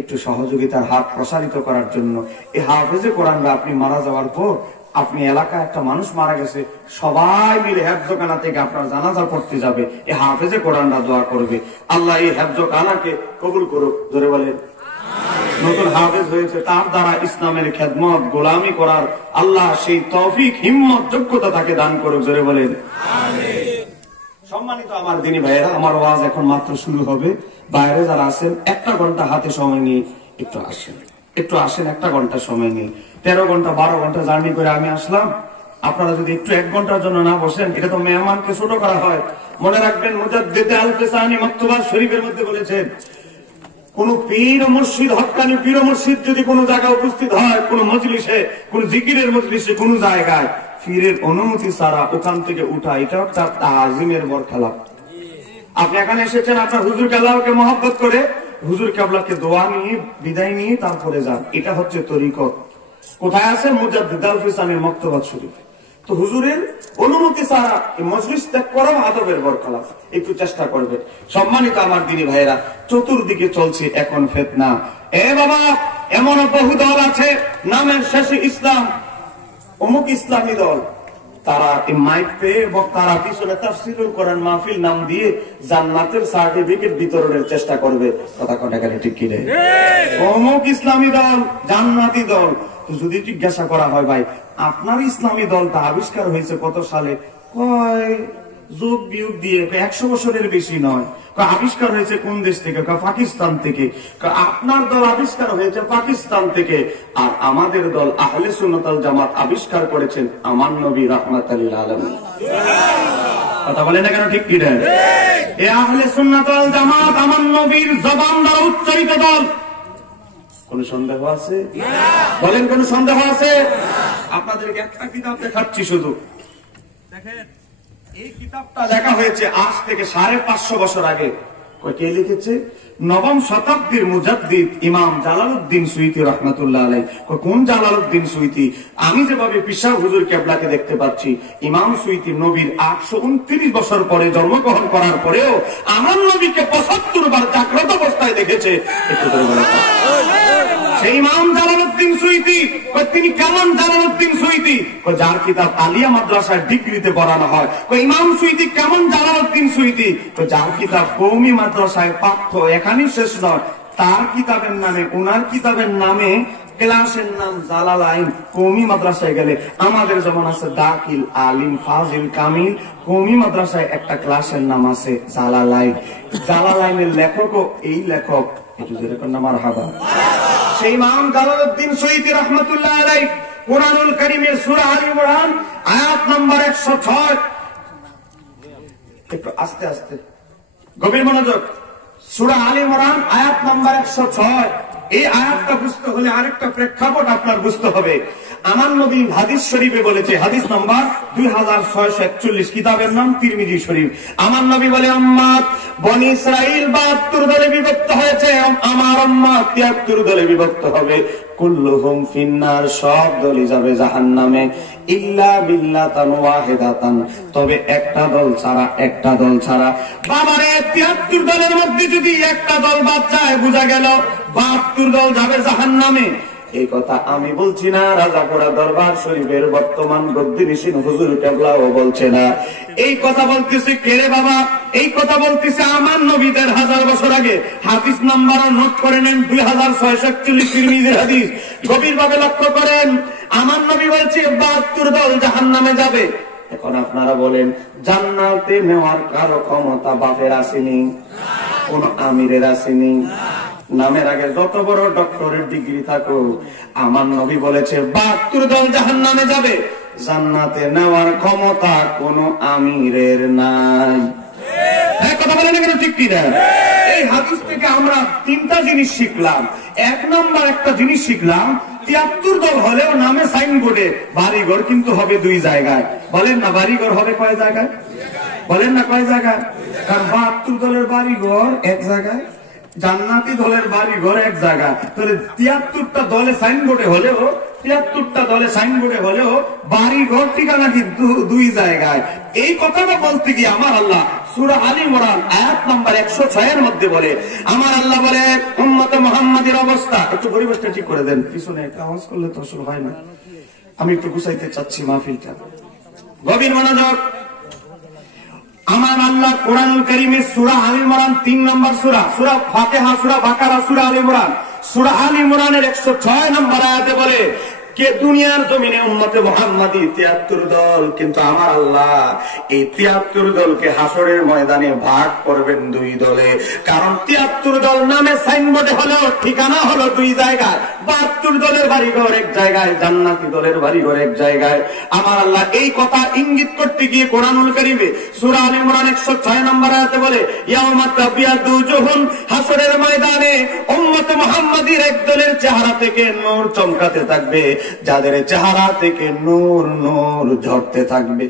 একটু সহযোগিতার হাত প্রসারিত করার জন্য এই হাফেজে কোরআনরা আপনি মারা যাওয়ার পর আপনি এলাকায় একটা মানুষ মারা গেছে, সবাই মিলে হেফজখানা থেকে আপনার জানাজা পড়তে যাবে, এই হাফেজে কোরআনরা দোয়া করবে আল্লাহ এই হেফজখানাকে কবুল করুক। জোরে বলেন। নতুন হাফেজ হয়েছে, তার দ্বারা ইসলামের খেদমত গোলামি করার আল্লাহ সেই তৌফিক হিম্মত যোগ্যতা তাকে দান করুক। জোরে বলেন আমিন। সম্মানিত আমার দিনী ভাইয়েরা, আমার ওয়াজ এখন মাত্র শুরু হবে। বাইরে যারা আছেন 1 ঘন্টা হাতে সময় নিয়ে একটু আসেন 1 ঘন্টা সময় নিয়ে। 13 ঘন্টা 12 ঘন্টা জার্নি করে আমি আসলাম, আপনারা যদি একটু 1 ঘন্টার জন্য না বসেন, এটা তো মেহমানকে ছোট করা হয়। মনে রাখবেন মুজাদ্দিদ আল ফিসানি মাকতুবা শরীফের মধ্যে বলেছেন, কোন পীর মুর্শিদ হক্কানি পীর মুর্শিদ যদি কোন জায়গায় উপস্থিত হয়, কোন মজলিসে, কোন জিকিরের মজলিসে, কোন জায়গায়, পীরের অনুমতি ছাড়া ওখান থেকে উঠা, এটাও তার তাজিমের বরখেলাপ। আপনি এখানে এসেছেন আপনার হুজুর কেবলাকে মহব্বত করে, হুজুর কেবলাকে দোয়া নিয়ে বিদায় নিয়ে তারপরে যান, এটা হচ্ছে তরিকত। কোথায় আছে? মুজাদ্দিদ আল ফিসানির মাকতুবা শরীফ। তো হুজুরের অনুমতি ছাড়া এই মজলিস ত্যাগ করা আদবের বরখেলাপ, একটু চেষ্টা করবে। সম্মানিত আমার দিনী ভাইয়েরা, চতুর্দিকে চলছে এখন ফিতনা। এ বাবা, এমন বহু দল আছে নামের শেষে ইসলাম, অমুক ইসলামী দল, তারা এই মাইক পেয়ে বক্তারা পিছনে তাফসীরুল কোরআন মাহফিল নাম দিয়ে জান্নাতের সার্টিফিকেট বিতরণের চেষ্টা করবে। কথা কোনটা গেলে ঠিক কি রে? অমুক ইসলামী দল, জান্নাতি দল। যদি জিজ্ঞাসা করা হয়, ভাই আপনার ইসলামী দলটা আবিষ্কার হয়েছে কত সালে? কয় যোগ বিয়োগ দিয়ে 100 বছরের বেশি নয়। আবিষ্কার হয়েছে কোন দেশ থেকে? পাকিস্তান থেকে। আপনার দল আবিষ্কার হয়েছে পাকিস্তান থেকে, আর আমাদের দল আহলে সুন্নাত ওয়াল জামাত আবিষ্কার করেছেন আমার নবী রাহমাতুল লিল আলামিন। কথা বলেন না কেন? ঠিক কি না? এই আহলে সুন্নাত ওয়াল জামাত আমার নবীর জবান দ্বারা উচ্চারিত দল। কোন সন্দেহ আছে? বলেন, কোন সন্দেহ আছে? আপনাদেরকে একটা কিতাব দেখাচ্ছি শুধু, দেখেন। এই কিতাবটা লেখা হয়েছে আজ থেকে 550 বছর আগে। কে লিখেছে? 9ম শতাব্দীর মুজাদ্দিদ ইমাম জালালউদ্দিন সুয়ুতী রাহমাতুল্লাহ আলাইহি। কোন জালালউদ্দিন সুয়ুতী? আমি যেভাবে পিশা হুজুর কেবলাকে দেখতে পাচ্ছি, ইমাম সুয়ুতী নবীর 829 বছর পরে জন্মগ্রহণ করার পরেও আমার নবীকে 75 বার জাগ্রত অবস্থায় দেখেছে। একটু করে বলেন, সেই ইমাম জালালউদ্দিন সুয়ুতী, তিনি কেমন জালালউদ্দিন সুয়ুতী? যার কিতাব আলিয়া মাদ্রাসায় ডিগ্রিতে পড়ানো হয়। ইমাম সুয়ুতী কেমন জালালউদ্দিন সুয়ুতী? যার কিতাব কওমি মাদ্রাসায় পাঠ্য এখানেই শেষ নয়, তার কিতাবের নামে, উনার কিতাবের নামে ক্লাসের নাম জালালাইন। কওমি মাদ্রাসায় গেলে আমাদের যেমন আছে দাখিল, আলিম, ফাজিল, কামিল, কওমি মাদ্রাসায় একটা ক্লাসের নাম আছে জালালাইন। জালালাইনের লেখকও এই লেখক। একটু যেরকম নাম মারহাবা। সেই ইমাম জালালউদ্দিন সুয়ুতী রাহমাতুল্লাহ আলাইহি কুরআনুল কারীমের সূরা আলে ইমরান আয়াত নাম্বার 106, একটু আস্তে আস্তে গভীর মনোযোগ। সূরা আলে ইমরান আয়াত নাম্বার 106। এই আয়াতটা বুঝতে হলে আরেকটা প্রেক্ষাপট আপনার বুঝতে হবে। আমার নবী হাদিস শরীফে বলেছে, হাদিস নাম্বার 2641, কিতাবের নাম তিরমিজি শরীফ। আমার নবী বলে, উম্মত বনি ইসরাইল 72 দলে বিভক্ত হয়েছে, আমার উম্মত 73 দলে বিভক্ত হবে। কুল্লুহুম ফিন্নার, সব দলই যাবে জাহান্নামে, ইল্লা বিল্লাতান ওয়াহিদাতান, তবে একটা দল ছাড়া। বাবারে, 73 দলের মধ্যে যদি একটা দল বাদ যায়, বোঝা গেল 72 দল যাবে জাহান্নামে। এই কথা আমি বলছি না, রাজাপুরা দরবার শরীফের বর্তমান গদ্দিনিসীন হুজুর কেবলাও বলছে না। এই কথা বলতেছে কে রে বাবা? এই কথা বলতেছে আমার নবী 1000 বছর আগে। হাদিস নাম্বার নোট করে নেন, 2641 তিরমিজির হাদিস। গভীর ভাবে লক্ষ্য করেন, আমার নবী বলছে 72 দল জাহান্নামে যাবে। এখন আপনারা বলেন, জান্নাতে নেওয়ার কারো ক্ষমতা বাপের আসেনি, কোন আমিরের আসেনি। নামের আগে যত বড় ডক্টরের ডিগ্রি থাকুক, আমার নবী বলেছে 72 দল জাহান্নামে যাবে। জান্নাতে নেওয়ার ক্ষমতা কোন আমিরের নাই। কথা বলেন না কেন? ঠিক কি না? এই হাদিস থেকে আমরা 3টা জিনিস শিখলাম। 1 নম্বর একটা জিনিস শিখলাম, 73 দল হলেও নামে সাইনবোর্ডে বাড়িঘর কিন্তু হবে 2 জায়গায়। বলেন না, বাড়িঘর হবে কয় জায়গায়? বলেন না, কয় জায়গায়? কারণ 72 দলের বাড়িঘর 1 জায়গায়, জান্নাতি দলের বাড়িঘর 1 জায়গায়। তাহলে 73টা দলে সাইনবোর্ডে হলেও, 73টা দলে সাইনবোর্ডে হলেও বাড়িঘর ঠিকানা কিন্তু 2 জায়গায়। এই কথাটা বলতে গিয়ে আমার আল্লাহ সূরা আলে ইমরান আয়াত নাম্বার 106 এর মধ্যে বলে, আমার আল্লাহ বলে, উম্মত অবস্থা। একটু পরিবেশটা ঠিক করে দেন, পিছনে একটা আওয়াজ করলে তো আসলে হয় না। আমি একটু গুছাইতে চাচ্ছি মাহফিলটা। গভীর মনোযোগ। আমার আল্লাহ কোরআনুল কারীমের সূরা আল ইমরান 3 নম্বর সূরা, সূরা ফাতিহা, সূরা বাকারা, সূরা আল ইমরান, সূরা আল ইমরানের 106 নম্বর আয়াতে বলে কে দুনিয়ার জমিনে উম্মতে মুহাম্মাদী 73 দল, কিন্তু আমার আল্লাহ এই 73 দলকে হাসরের ময়দানে ভাগ করবেন 2 দলে। কারণ 73 দল নামে সাইনবোর্ডে হলো, ঠিকানা হলো 2 জায়গায়। 72 দলের বাড়িঘর এক জায়গায়, জান্নাতি দলের বাড়িঘর এক জায়গায়। আমার আল্লাহ এই কথা ইঙ্গিত করতে গিয়ে কোরআনুল কারীমে সূরা আল ইমরান 106 নম্বর আয়াতে বলে ইয়াউমা তাবিয়াদু উজুহুন, হাসরের ময়দানে উম্মতে মুহাম্মাদীর এক দলের চেহারা থেকে নূর চমকাতে থাকবে, যাদের চেহারা থেকে নূর নূর ঝরতে থাকবে।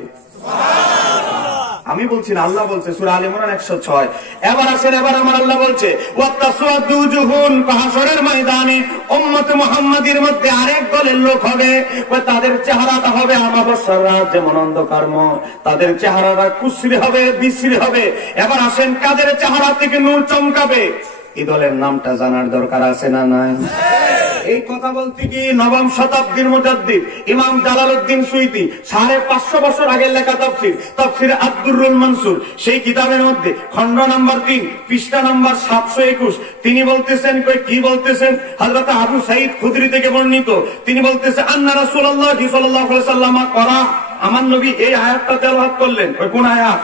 আমি বলছি না, আল্লাহ বলছে, সূরা আল ইমরান 106। এবার আসেন, এবার আমার আল্লাহ বলছে ওয়াতাসওয়াদু উজুহুন, হাসরের ময়দানে উম্মতে মুহাম্মাদীর মধ্যে আরেক দলের লোক হবে, তাদের চেহারাটা হবে আমাবস্যার রাত যেমন অন্ধকারময়, তাদের চেহারাটা কুশ্রী হবে, বিশ্রী হবে। এবার আসেন, কাদের চেহারা থেকে নূর চমকাবে? এই দলের নামটা জানার দরকার আছে না নাই? এই কথা বলতে গিয়ে 9ম শতাব্দীর মুজাদ্দিদ ইমাম জালালউদ্দিন সুয়ুতী 550 বছর আগে লেখা তাফসীর আদ-দুররুল মানসুর, সেই কিতাবের মধ্যে খণ্ড নম্বর 3 পৃষ্ঠা নম্বর 721 তিনি বলতেছেন, কি বলতেছেন? হযরত আবু সাঈদ খুদরি থেকে বর্ণিত, তিনি বলতেছেন আন্না রাসূলুল্লাহ সাল্লাল্লাহু আলাইহি ওয়াসাল্লাম করা, আমার নবী এই আয়াতটা তেলাওয়াত করলেন। কোন আয়াত?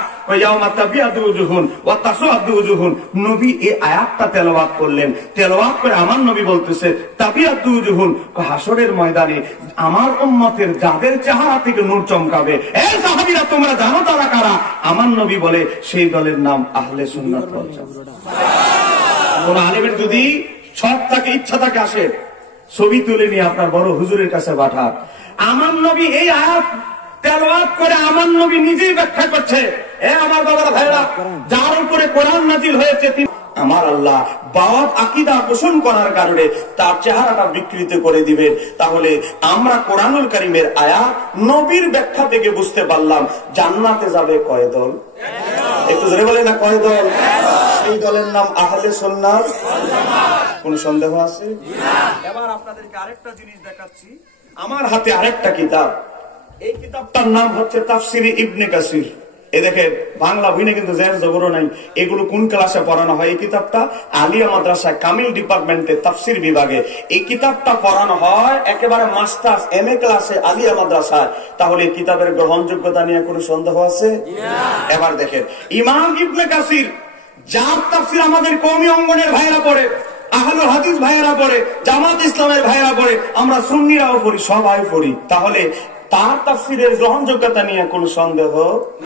নবী এই আয়াতটা তেলাওয়াত করলেন। তেলাওয়াত করে আমার নবী বলতেছে তাবিয়াদু উজুহুন, হাসরের ময়দানে আমার উম্মতের যাদের চেহারা থেকে নূর চমকাবে, এই সাহাবীরা তোমরা জানো তারা কারা? আমার নবী বলে সেই দলের নাম আহলে সুন্নাত ওয়াল জামাত। কোন আলেমের যদি শখ থাকে, ইচ্ছা থাকে, আসে ছবি তুলে নিয়ে আপনার বড় হুজুরের কাছে পাঠাক। আমার নবী এই আয়াত তেলাওয়াত করে আমার নবী নিজেই ব্যাখ্যা করছে, এ আমার বাবারা ভাইরা, যার উপরে কোরআন নাজিল হয়েছে আমার আল্লাহ বাওয়াত আকীদা পোষণ করার কারণে তার চেহারাটা বিকৃত করে দিবেন। তাহলে আমরা কোরআনুল কারীমের আয়াত নবীর ব্যাখ্যা থেকে বুঝতে পারলাম জান্নাতে যাবে কয় দল? একটু জোরে বলেন না, কয় দল? এই দলের নাম আহলে সুন্নাত ওয়াল জামাত। কোন সন্দেহ আছে? এবার আপনাদেরকে আরেকটা জিনিস দেখাচ্ছি। আমার হাতে আরেকটা কিতাব, এই কিতাবটার নাম হচ্ছে তাফসিরে ইবনে কাসির। এ দেখেন, বাংলা বইনে কিন্তু জের জবরও নাই। এগুলো কোন ক্লাসে পড়ানো হয়? এই কিতাবটা আলিয়া মাদ্রাসা কামিল ডিপার্টমেন্টে তাফসির বিভাগে এই কিতাবটা পড়ানো হয় একেবারে মাস্টার্স MA ক্লাসে আলিয়া মাদ্রাসায়। তাহলে এই কিতাবের গ্রহণযোগ্যতা নিয়ে কোনো সন্দেহ আছে? এবার দেখেন, ইমাম ইবনে কাসির, যার তাফসির আমাদের কওমি অঙ্গনের ভাইরা পড়ে, আহলুল হাদিস ভাইরা পড়ে, জামাত ইসলামের ভাইরা পড়ে, আমরা সুন্নিরাও পড়ি, সবাই পড়ি। তাহলে তার তাফসীরের গ্রহণযোগ্যতা নিয়ে কোনো সন্দেহ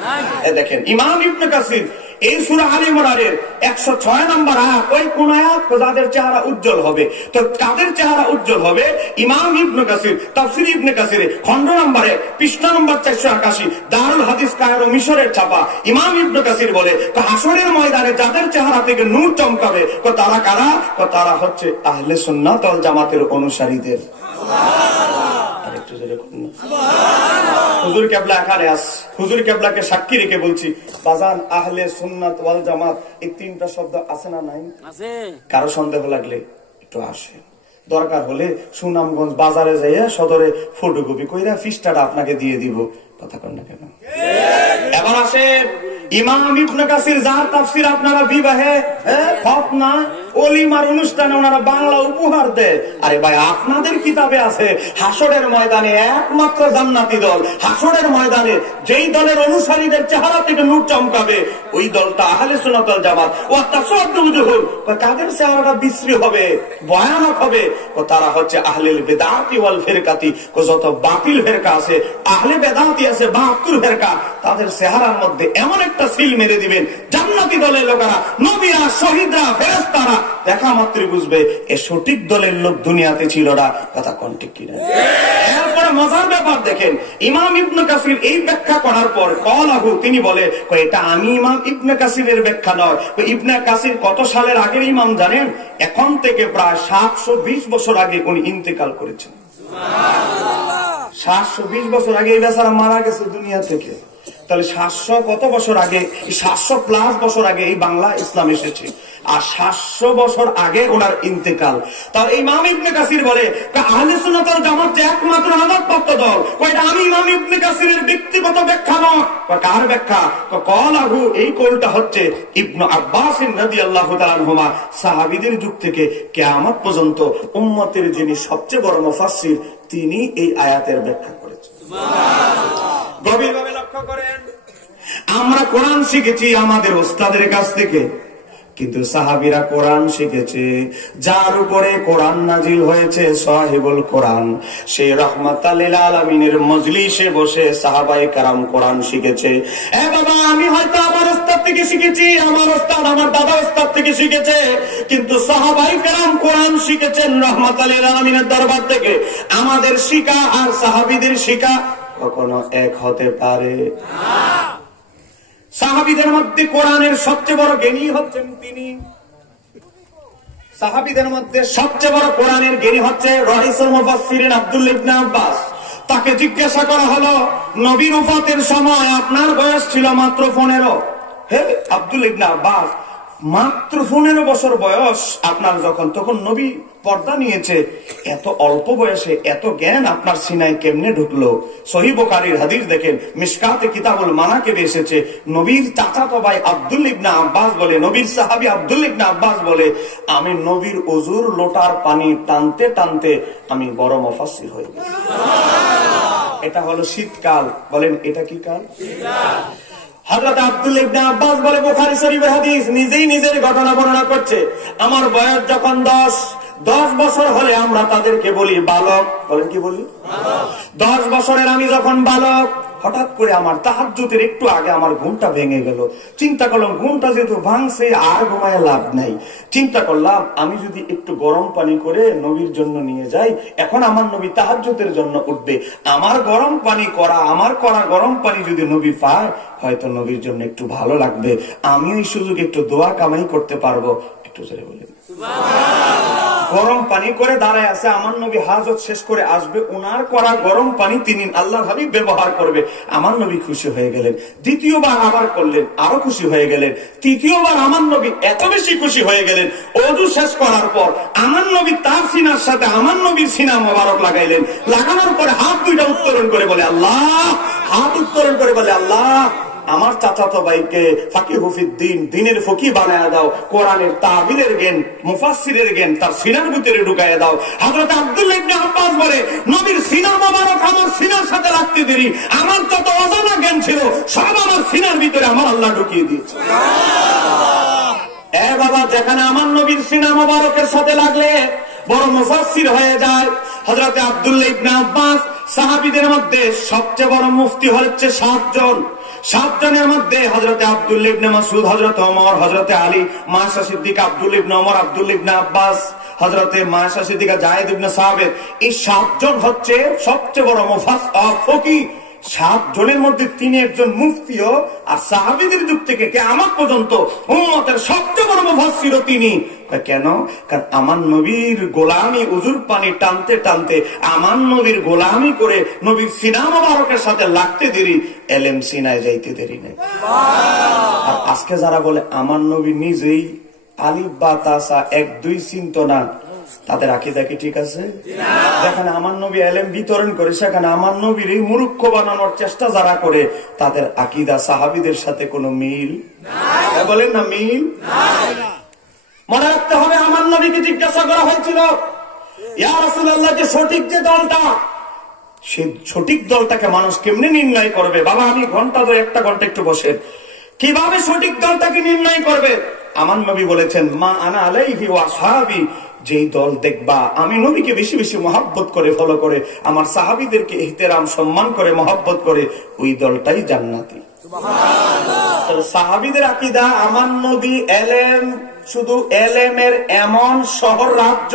নাই। দেখেন, ইমাম ইবনে কাসির এই সূরা আল ইমরানের 106 নম্বর আয়াত, ওই কোন আয়াত? যাদের চেহারা উজ্জ্বল হবে। তো কাদের চেহারা উজ্জ্বল হবে? ইমাম ইবনে কাসির তাফসীর ইবনে কাসিরে খণ্ড নম্বরে পৃষ্ঠা নম্বর 481, দারুল হাদিস কায়রো মিশরের ছাপা। ইমাম ইবনে কাসির বলে হাসরের ময়দানে যাদের চেহারা থেকে নূর চমকাবে, তারা কারা? তারা হচ্ছে আহলে সুন্নাত ওয়াল জামাতের অনুসারীদের। হুজুর কেবলা এখানে আস, হুজুর কেবলাকে সাক্ষী রেখে বলছি, বাজান আহলে সুন্নাত ওয়াল জামাত এই 3টা শব্দ আছে না নাই? আছে। কারো সন্দেহ লাগলে একটু আসে, দরকার হলে সুনামগঞ্জ বাজারে যাইয়া সদরে ফটোকপি কইরা ফিস্টাটা আপনাকে দিয়ে দিব। কথা কন না কেন? এবার আসে ইমাম ইবনে কাসির, যার তাফসীর আপনারা বিবাহে খতনা ওলিমার অনুষ্ঠানে ওনারা বাংলা উপহার দেয়। আরে ভাই, আপনাদের কিতাবে আছে হাসরের ময়দানে একমাত্র জান্নাতি দল, হাসরের ময়দানে যেই দলের অনুসারীদের চেহারা থেকে নূর চমকাবে, ওই দলটা আহলে সুন্নাত ওয়াল জামাত। ওয়া তাসাদ্দু উজুহুম, কাদের চেহারাটা বিশ্রী হবে, ভয়ানক হবে? তারা হচ্ছে আহলুল বিদআতি ওয়াল ফিরকাতি। যত বাতিল ফিরকা আছে, আহলে বিদআতি আছে 72 ফিরকা, তাদের চেহারার মধ্যে এমন একটা সিল মেরে দিবেন, জান্নাতি দলের লোকেরা, নবীরা, শহীদরা, ফেরেশতারা দেখা মাত্রই বুঝবে এ সঠিক দলের লোক দুনিয়াতে ছিল না। কথা কোন ঠিক কিনা? এরপরে মজার ব্যাপার দেখেন, ইমাম ইবনে কাসির এই ব্যাখ্যা করার পর কলাহু, তিনি বলে এটা আমি ইমাম ইবনে কাসিরের ব্যাখ্যা নয়। ইবনে কাসির কত সালের আগের ইমাম জানেন? এখন থেকে প্রায় 720 বছর আগে উনি ইন্তেকাল করেছেন। সুবহানাল্লাহ। 720 বছর আগে এই বেচারা মারা গেছে দুনিয়া থেকে। তাহলে 700 কত বছর আগে, 700+ বছর আগে এই বাংলা ইসলাম এসেছে, আর 700 বছর আগে ওনার ইন্তেকাল। তার ইমাম ইবনে কাসির বলে আহলে সুন্নাত ওয়াল জামাত যে একমাত্র নাজাতপ্রাপ্ত দল, কয়টা আমি ইমাম ইবনে কাসিরের ব্যক্তিগত ব্যাখ্যা নয়। কার ব্যাখ্যা? কলাহু, এই কওলটা হচ্ছে ইবনে আব্বাস রাদিয়াল্লাহু তাআলা আনহুমা, সাহাবীদের যুগ থেকে কিয়ামত পর্যন্ত উম্মতের যিনি সবচেয়ে বড় মুফাসসির, তিনি এই আয়াতের ব্যাখ্যা করেছেন। সুবহানাল্লাহ। গভীরভাবে লক্ষ্য করেন, আমরা কোরআন শিখেছি আমাদের ওস্তাদের কাছ থেকে, কিন্তু সাহাবীরা কোরআন শিখেছে যার উপরে কোরআন নাজিল হয়েছে, সাহিবুল কোরআন, সেই রাহমাতাল লিল আলামিনের মজলিসে বসে সাহাবায়ে কেরাম কোরআন শিখেছে। এ বাবা, আমি হয়তো আমার ওস্তাদ থেকে শিখেছি, আমার ওস্তাদ আমার দাদা ওস্তাদ থেকে শিখেছে, কিন্তু সাহাবায়ে কেরাম কোরআন শিখেছেন রাহমাতাল লিল আলামিনের দরবার থেকে। আমাদের শিক্ষা আর সাহাবীদের শিক্ষা কখনো এক হতে পারে না। সাহাবীদের মধ্যে কোরআনের সবচেয়ে বড় জ্ঞানী হচ্ছেন তিনি। সাহাবীদের মধ্যে সবচেয়ে বড় কোরআনের জ্ঞানী হচ্ছে রাইসুল মুফাসসিরিন আব্দুল্লাহ ইবনে আব্বাস। তাকে জিজ্ঞাসা করা হলো, নবীর ওফাতের সময় আপনার বয়স ছিল মাত্র 15। হে আব্দুল্লাহ ইবনে আব্বাস, মাত্র 15 বছর বয়স আপনার যখন, তখন নবী পর্দা নিয়েছে, এত অল্প বয়সে এত জ্ঞান আপনার সিনায় কেমনে ঢুকলো? সহিহ বুখারীর হাদিস দেখেন, মিশকাতে কিতাবুল মানাকিবে এসেছে, নবীর চাচাতো ভাই আব্দুল্লাহ ইবনে আব্বাস বলে, নবীর সাহাবী আব্দুল্লাহ ইবনে আব্বাস বলে, আমি নবীর ওযুর লোটার পানি টানতে টানতে আমি বড় মুফাসসির হয়ে গেছি। এটা হলো শীতকাল। বলেন, এটা কি কাল? শীতকাল। হযরত আব্দুল্লাহ ইবনে আব্বাস বলে, বুখারী শরীফের হাদিস, নিজেই নিজের ঘটনা বর্ণনা করছে, আমার বয়স যখন 10 বছর হলে আমরা তাদেরকে বলি বালক। বলেন, কি বলি? 10 বছরের আমি যখন বালক, হঠাৎ করে আমার তাহাজ্জুদের একটু আগে আমার ঘুমটা ভেঙে গেল। চিন্তা করলাম, ঘুমটা যেহেতু ভাঙছে আর ঘুমায় লাভ নাই। চিন্তা করলাম, আমি যদি একটু গরম পানি করে নবীর জন্য নিয়ে যাই, এখন আমার নবী তাহাজ্জুদের জন্য উঠবে, আমার গরম পানি করা, আমার করা গরম পানি যদি নবী পায়, হয়তো নবীর জন্য একটু ভালো লাগবে, আমি এই সুযোগে একটু দোয়া কামাই করতে পারবো। একটু জোরে বলেন সুবহানাল্লাহ। গরম পানি করে দাঁড়ায় আছে, আমার নবী হাজত শেষ করে আসবে, ওনার করা গরম পানি তিনি আল্লাহর হাবিব ব্যবহার করবে, আমার নবী খুশি হয়ে গেলেন। দ্বিতীয়বার আবার করলেন, আরো খুশি হয়ে গেলেন। তৃতীয়বার আমার নবী এত বেশি খুশি হয়ে গেলেন, ওযু শেষ করার পর আমার নবী তার সিনার সাথে আমার নবীর সিনা মোবারক লাগাইলেন। লাগানোর পরে হাত দুইটা উত্তোলন করে বলে আল্লাহ, হাত উত্তোলন করে বলে আল্লাহ, আমার চাচাতো ভাইকে ফাকিহু ফিদ্দিন, দ্বীনের ফকিহ বানায়া দাও, কোরআনের তাবিলের জ্ঞান, মুফাসসিরের জ্ঞান তার সিনার ভিতরে ঢুকায়া দাও। হযরত আব্দুল্লাহ ইবনে আব্বাস বলে, নবীর সিনা মোবারক আমার সিনার সাথে লাগতে দেরি, আমার যত অজানা জ্ঞান ছিল সব আমার সিনার ভিতরে আমার আল্লাহ ঢুকিয়ে দিয়েছে। সুবহানাল্লাহ। এ বাবা, যেখানে আমার নবীর সিনা মোবারকের সাথে লাগলে বড় মুফাসসির হয়ে যায়। হযরত আব্দুল্লাহ ইবনে আব্বাস সাহাবীদের মধ্যে সবচেয়ে বড় মুফতি হচ্ছে 7 জন। 7 জনের মধ্যে হযরত আব্দুল্লাহ ইবনে মাসউদ, হযরত ওমর, হযরত আলী, মায়েশা সিদ্দিকা, আব্দুল্লাহ ইবনে ওমর, আব্দুল্লাহ ইবনে আব্বাস, হযরত মায়েশা সিদ্দিকা, যায়েদ ইবনে সাবিত, এই 7 জন হচ্ছে সবচেয়ে বড় ফকিহ। 7 জনের মধ্যে তিনি একজন মুফতিও, আর সাহাবীদের যুগ থেকে কিয়ামত পর্যন্ত উম্মতের সবচেয়ে বড় মুফাসসিরও তিনি। কেন? কারণ আমার নবীর গোলামি, উযুর পানি টানতে টানতে আমার নবীর গোলামি করে নবীর সিনা মোবারকের সাথে লাগতে দেরি, এলেম সিনায় যাইতে দেরি নেই। আর আজকে যারা বলে আমার নবী নিজেই আলিফ বা তাসা 1-2 চিন্ত না, তাদের আকীদা কি ঠিক আছে? যেখানে আমার নবী এলেম বিতরণ করে, সেখানে আমার নবীর এই মূর্খ বানানোর চেষ্টা যারা করে, তাদের আকীদা সাহাবীদের সাথে কোনো মিল নাই। বলেন না, মিল নাই। মনে রাখতে হবে, আমার নবীকে জিজ্ঞাসা করা হয়েছিল, ইয়া রাসূলুল্লাহ, যে সঠিক যে দলটা, সেই সঠিক দলটাকে মানুষ কেমনে নির্ণয় করবে? বাবা, আমি ঘন্টা 1 ঘন্টা একটু বসে, কিভাবে সঠিক দলটাকে নির্ণয় করবে? আমার নবী বলেছেন, মা আনা আলাইহি ওয়া আসহাবি, যেই দল দেখবা আমি নবীকে বেশি বেশি মহব্বত করে ফলো করে, আমার সাহাবীদেরকে ইহতিরাম সম্মান করে মহব্বত করে, ওই দলটাই জান্নাতি। সুবহানাল্লাহ। সাহাবীদের আকীদা, আমার নবী এলেম, শুধু এলেমের এমন শহর রাজ্য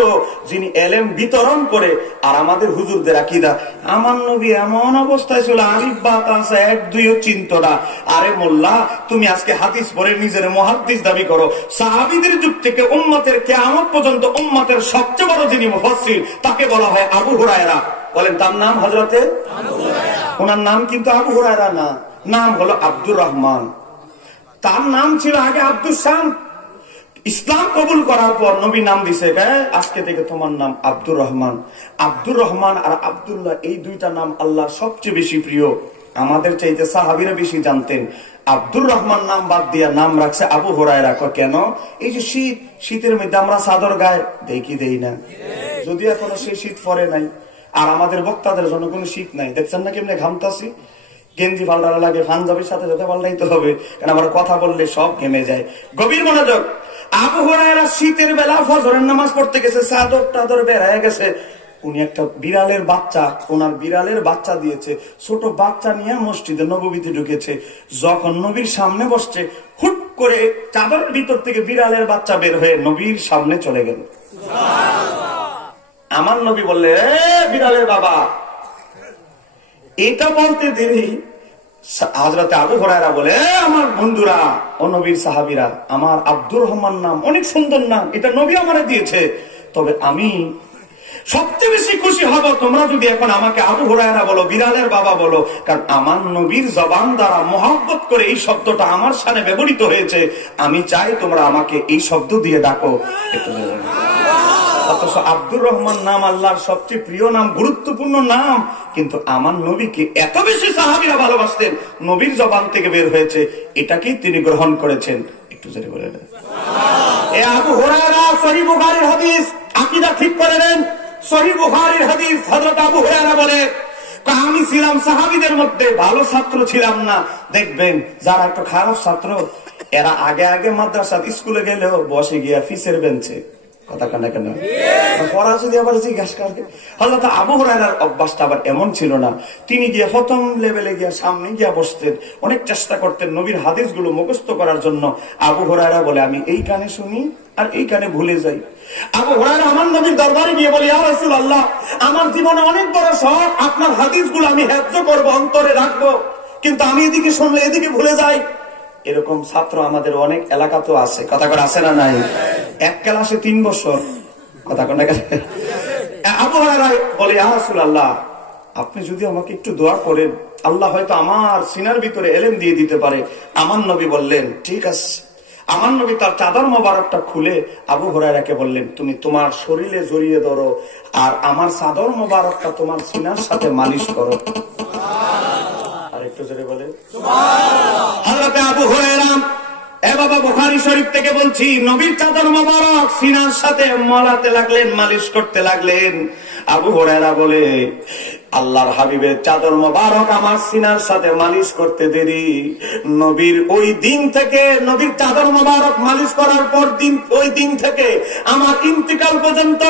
যিনি এলেম বিতরণ করে, আর আমাদের হুজুরদের আকীদা, আমার নবী এমন অবস্থায় ছিল আলিফ বা তাসা 1-2 চিন্ত না। আরে মোল্লা, তুমি আজকে হাদিস পড়ে নিজের মুহাদ্দিস দাবি করো, সাহাবীদের যুগ থেকে উম্মতের কিয়ামত পর্যন্ত উম্মতের সবচেয়ে বড় যিনি মুফাসসির, তাকে বলা হয় আবু হুরায়রা। বলেন, তার নাম হযরতে আবু হুরায়রা। ওনার নাম কিন্তু আবু হুরায়রা না, নাম হলো আব্দুর রহমান। তার নাম ছিল আগে আব্দুস শাম। ইসলাম কবুল করার পর নবী নাম দিছে, আজকে থেকে তোমার নাম আব্দুর রহমান। আব্দুর রহমান আর আব্দুল্লাহ এই দুইটা নাম আল্লাহ সবচেয়ে বেশি প্রিয়। আমাদের চাইতে সাহাবীরা বেশি জানতেন। আব্দুর রহমান নাম বাদ দিয়া নাম রাখছে আবু হুরায়রা। কেন? এই যে শীত, শীতের মধ্যে আমরা চাদর গায়ে দেই না, যদিও এখনো সেই শীত পরে নাই। আর আমাদের বক্তাদের জন্য কোনো শীত নাই, দেখছেন না কেমনে ঘামতাছি। গেঞ্জি পাল্টানো লাগে, পাঞ্জাবির সাথে সাথে পাল্টাইতে হবে, কারণ আমার কথা বললে সব ঘেমে যায়। গভীর মনোযোগ। আবু হুরায়রা শীতের বেলা ফজরের নামাজ পড়তে গেছে, চাদর টাদর বেড়ায় গেছে। উনি একটা বিড়ালের বাচ্চা, ওনার বিড়ালের বাচ্চা দিয়েছে, ছোট বাচ্চা নিয়ে মসজিদে নববীতে ঢুকেছে। যখন নবীর সামনে বসছে, হুট করে চাদরের ভিতর থেকে বিড়ালের বাচ্চা বের হয়ে নবীর সামনে চলে গেল। আমার নবী বললে, বিড়ালের বাবা। এটা বলতে দেরি হযরতে আবু হুরায়রা বলে, আমার বন্ধুরা ও নবীর সাহাবীরা, আমার আব্দুর রহমান নাম অনেক সুন্দর নাম, এটা নবী আমারে দিয়েছে। তবে আমি সবচেয়ে বেশি খুশি হব তোমরা যদি এখন আমাকে আবু হুরায়রা বলো, বিড়ালের বাবা বলো, কারণ আমার নবীর জবান দ্বারা মহব্বত করে এই শব্দটা আমার সামনে ব্যবহৃত হয়েছে। আমি চাই তোমরা আমাকে এই শব্দ দিয়ে ডাকো। অথচ আব্দুর রহমান নাম আল্লাহর সবচেয়ে প্রিয় নাম, গুরুত্বপূর্ণ নাম, কিন্তু আমার নবীকে এত বেশি সাহাবীরা ভালোবাসতেন, নবীর জবান থেকে বের হয়েছে, এটাকেই তিনি গ্রহণ করেছেন। একটু জোরে বলে দেন। এ আবু হুরায়রা সহিহ বুখারীর হাদিস, আকীদা ঠিক করে নেন। সহিহ বুখারীর হাদিস, হযরত আবু হুরায়রা বলে, আমি ছিলাম সাহাবীদের মধ্যে ভালো ছাত্র ছিলাম না। দেখবেন যারা একটু খারাপ ছাত্র, এরা আগে আগে মাদ্রাসা স্কুলে গেলেও বসে গিয়া ফিসের বেঞ্চে কথা কানে কানে পড়াশোনা আবার জিজ্ঞাসা করে। হযরত আবু হুরায়রার অভ্যাসটা আবার এমন ছিল না, তিনি গিয়ে প্রথম লেভেলে গিয়া সামনে গিয়া বসতেন, অনেক চেষ্টা করতেন নবীর হাদিসগুলো মুখস্থ করার জন্য। আবু হুরায়রা বলে, আমি এই কানে শুনি আর এই কানে ভুলে যাই। আবু হুরায়রা আমার নবীর দরবারে গিয়ে বলে, ইয়া রাসূলুল্লাহ, আমার জীবনে অনেক বড় শখ, আপনার হাদিসগুলো আমি হেফজ করব, অন্তরে রাখবো, কিন্তু আমি এদিকে শুনলে এদিকে ভুলে যাই। এরকম ছাত্র আমাদের অনেক এলাকাতেও আছে, কথা করে আছে না নাই? এক ক্লাসে 3 বছর, কথা কন না। আবু হুরায়রা বলে, ইয়া রাসূলুল্লাহ, আপনি যদি আমাকে একটু দোয়া করেন, আল্লাহ হয়তো আমার সিনার ভিতরে এলেম দিয়ে দিতে পারে। আমার নবী বললেন, ঠিক আছে। আমার নবী তার চাদর মোবারকটা খুলে আবু হুরায়রাকে বললেন, তুমি তোমার শরীরে জড়িয়ে ধরো আর আমার চাদর মোবারকটা তোমার সিনার সাথে মালিশ করো। আরেকটু জোরে বলে সুবহানাল্লাহ। হযরত আবু হুরায়রা, এ বাবা, বুখারী শরীফ থেকে বলছি, নবীর চাদর মোবারক সিনার সাথে মলাতে লাগলেন, মালিশ করতে লাগলেন। আবু হুরায়রা বলে, আল্লাহর হাবিবের চাদর মোবারক আমার সিনার সাথে মালিশ করতে দেরি, নবীর ওই দিন থেকে, নবীর চাদর মোবারক মালিশ করার পর দিন, ওই দিন থেকে আমার ইন্তিকাল পর্যন্ত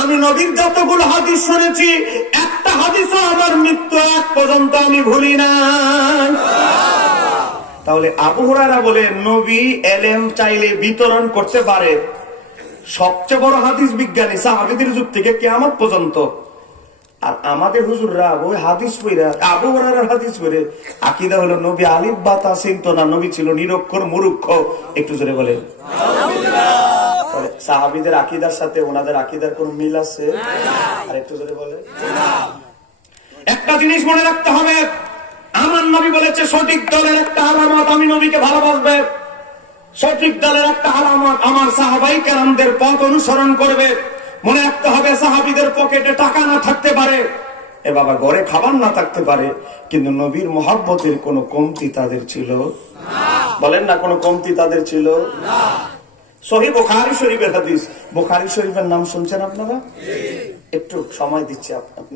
আমি নবীর যতগুলো হাদিস শুনেছি, একটা হাদিসও আমার মৃত্যু আগ পর্যন্ত আমি ভুলি না। তাহলে আবু হুরায়রা বলে, নবী এলেম চাইলে বিতরণ করতে পারে। সবচেয়ে বড় হাদিস বিজ্ঞানী সাহাবীদের যুগ থেকে কিয়ামত পর্যন্ত। আর আমাদের হুজুররা ওই হাদিস পড়ে, আবু হুরায়রার হাদিস পড়ে আকীদা হলো নবী আলিফ বা তা চিনতো না, নবী ছিল নিরক্ষর মূর্খ। একটু জোরে বলে আলহামদুলিল্লাহ। সাহাবীদের আকীদার সাথে ওনাদের আকীদার কোন মিল আছে? আর একটু জোরে বলে। একটা জিনিস মনে রাখতে হবে, আমার নবী বলেছে সঠিক দলের একটা আলামত আমি নবীকে ভালোবাসবে, সঠিক দলের একটা আলামত আমার সাহাবাই কেরামদের পথ অনুসরণ করবে। মনে রাখতে হবে, সাহাবীদের পকেটে টাকা না থাকতে পারে, এ বাবা ঘরে খাবার না থাকতে পারে, কিন্তু নবীর মহব্বতের কোনো কমতি তাদের ছিল না। বলেন না, কোনো কমতি তাদের ছিল না। সহিহ বুখারী শরীফের হাদিস, বুখারী শরীফের নাম শুনছেন আপনারা? একটু সময়